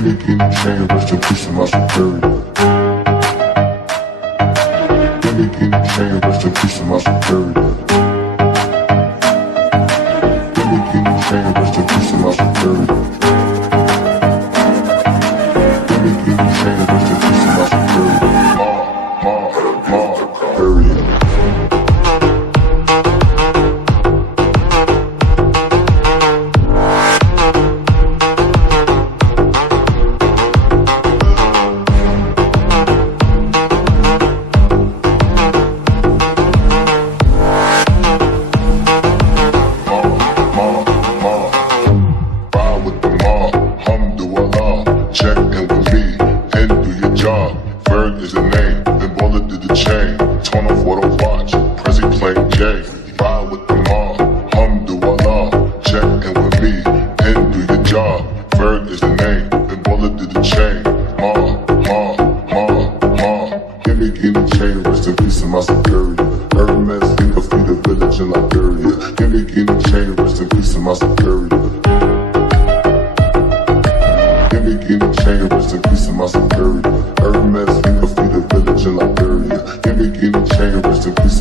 Give me key chain, rest in peace to my superior. Give me key chain, rest in peace to my superior. Give me key chain, rest in peace to my superior. Give me key chain, rest in peace to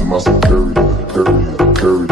my superior. Period.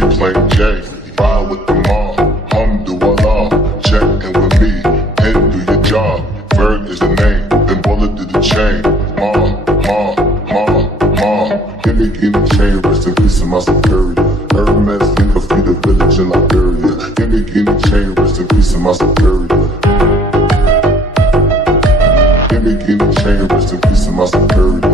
Uzi plain J, ride with the mob. Alhamdulillah, check in with me and do your job. Bird is the name, then bullet to the chain. Give me the chain, rest in peace of my superior. Hermes, think of feed the village in Liberia. Give me the chain, rest in peace of my superior. Give me the chain, rest in peace of my superior.